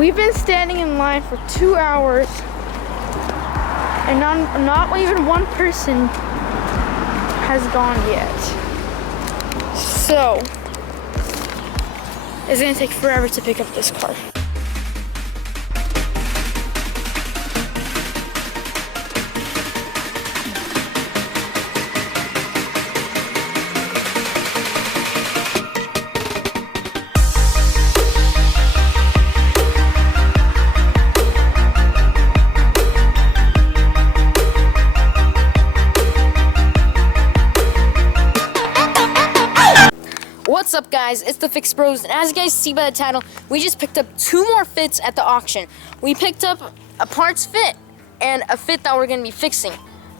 We've been standing in line for 2 hours and not even one person has gone yet. So, it's gonna take forever to pick up this car. What's up, guys? It's the FixBroz, and as you guys see by the title, we just picked up 2 more fits at the auction. We picked up a parts fit and a fit that we're going to be fixing.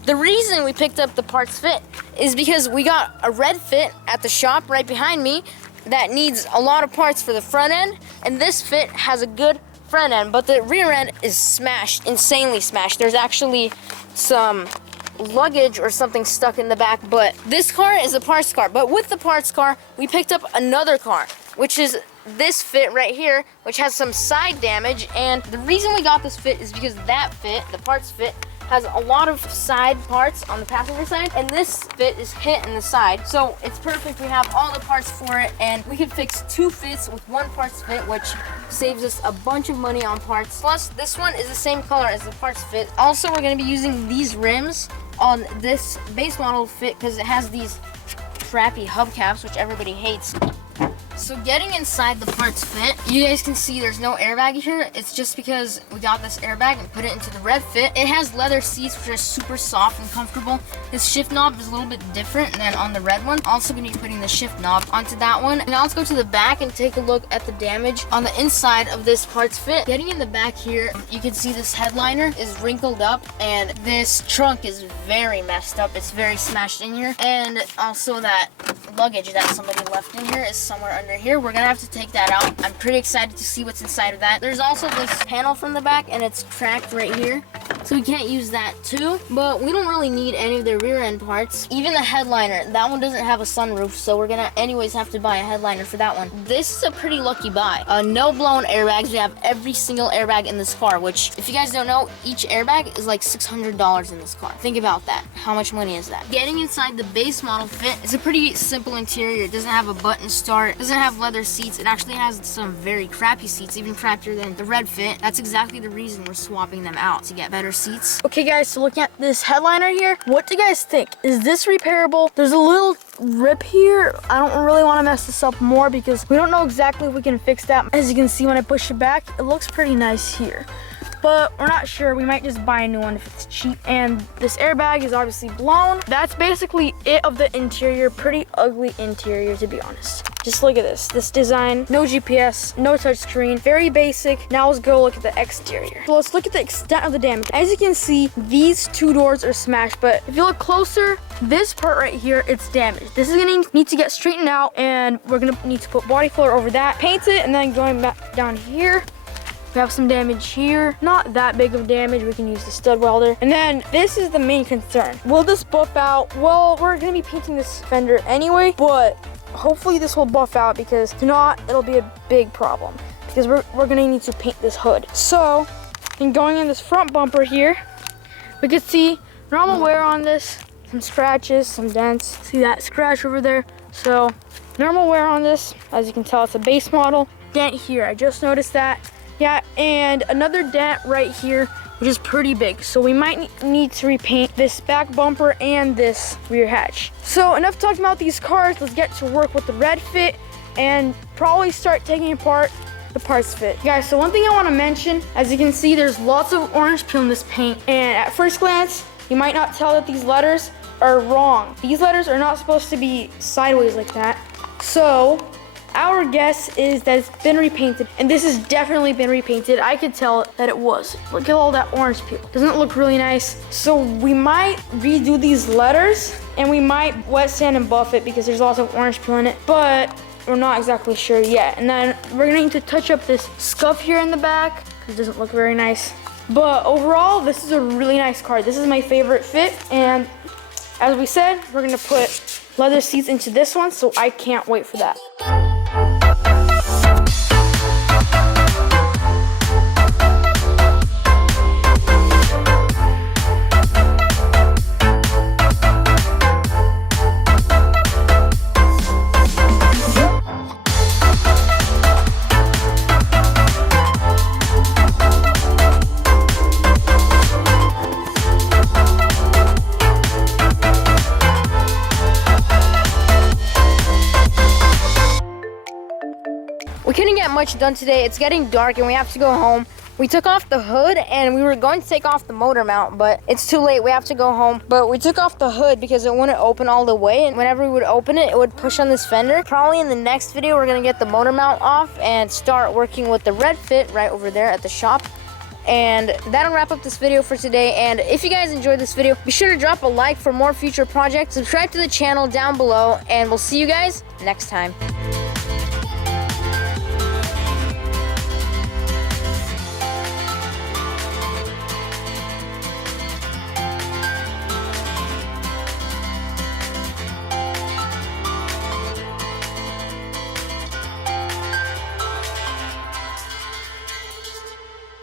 The reason we picked up the parts fit is because we got a red fit at the shop right behind me that needs a lot of parts for the front end, and this fit has a good front end, but the rear end is smashed, insanely smashed. There's actually some luggage or something stuck in the back, but this car is a parts car. But with the parts car, we picked up another car, which is this fit right here, which has some side damage. And the reason we got this fit is because that fit, the parts fit, has a lot of side parts on the passenger side, and this fit is hit in the side, so it's perfect. We have all the parts for it, and we could fix 2 fits with 1 parts fit, which saves us a bunch of money on parts. Plus, this one is the same color as the parts fit. Also, we're going to be using these rims on this base model fit because it has these crappy hubcaps, which everybody hates. So getting inside the parts fit, you guys can see there's no airbag here. It's just because we got this airbag and put it into the red fit. It has leather seats, which are super soft and comfortable. This shift knob is a little bit different than on the red one. Also gonna be putting the shift knob onto that one. Now let's go to the back and take a look at the damage on the inside of this parts fit. Getting in the back here, you can see this headliner is wrinkled up, and this trunk is very messed up. It's very smashed in here. And also that luggage that somebody left in here is somewhere under here. We're gonna have to take that out. I'm pretty excited to see what's inside of that. There's also this panel from the back, and it's cracked right here, so we can't use that too. But we don't really need any of the rear end parts. Even the headliner, that one doesn't have a sunroof, so we're gonna anyways have to buy a headliner for that one. This is a pretty lucky buy. No blown airbags. We have every single airbag in this car, which, if you guys don't know, each airbag is like $600 in this car. Think about that. How much money is that? Getting inside the base model fit is a pretty simple interior. It doesn't have a button start, doesn't have leather seats. It actually has some very crappy seats, even crappier than the red fit. That's exactly the reason we're swapping them out, to get better seats. Okay guys, so looking at this headliner here, what do you guys think? Is this repairable? There's a little rip here. I don't really want to mess this up more because we don't know exactly if we can fix that. As you can see when I push it back, it looks pretty nice here, but we're not sure. We might just buy a new one if it's cheap. And this airbag is obviously blown. That's basically it of the interior. Pretty ugly interior, to be honest. Just look at this design. No GPS, no touchscreen, very basic. Now let's go look at the exterior. So let's look at the extent of the damage. As you can see, these 2 doors are smashed, but if you look closer, this part right here, it's damaged. This is gonna need to get straightened out, and we're gonna need to put body filler over that, paint it, and then going back down here, we have some damage here. Not that big of damage. We can use the stud welder. And then this is the main concern. Will this buff out? Well, we're gonna be painting this fender anyway, but hopefully this will buff out, because if not, it'll be a big problem because we're gonna need to paint this hood. So, and going in this front bumper here, we can see normal wear on this, some scratches, some dents. See that scratch over there? So, normal wear on this. As you can tell, it's a base model. Dent here, I just noticed that. Yeah, and another dent right here, which is pretty big. So we might need to repaint this back bumper and this rear hatch. So enough talking about these cars. Let's get to work with the red fit and probably start taking apart the parts fit. Guys, so one thing I want to mention, as you can see, there's lots of orange peel in this paint. And at first glance, you might not tell that these letters are wrong. These letters are not supposed to be sideways like that. So our guess is that it's been repainted, and this has definitely been repainted. I could tell that it was. Look at all that orange peel. Doesn't it look really nice? So we might redo these letters, and we might wet sand and buff it because there's lots of orange peel in it, but we're not exactly sure yet. And then we're gonna need to touch up this scuff here in the back because it doesn't look very nice. But overall, this is a really nice car. This is my favorite fit, and as we said, we're gonna put leather seats into this one, so I can't wait for that. much done today. It's getting dark and we have to go home. We took off the hood and we were going to take off the motor mount, but it's too late. We have to go home. But we took off the hood because it wouldn't open all the way. And whenever we would open it, it would push on this fender. Probably in the next video, we're gonna get the motor mount off and start working with the red fit right over there at the shop. And that'll wrap up this video for today. And if you guys enjoyed this video, be sure to drop a like for more future projects. Subscribe to the channel down below, and we'll see you guys next time.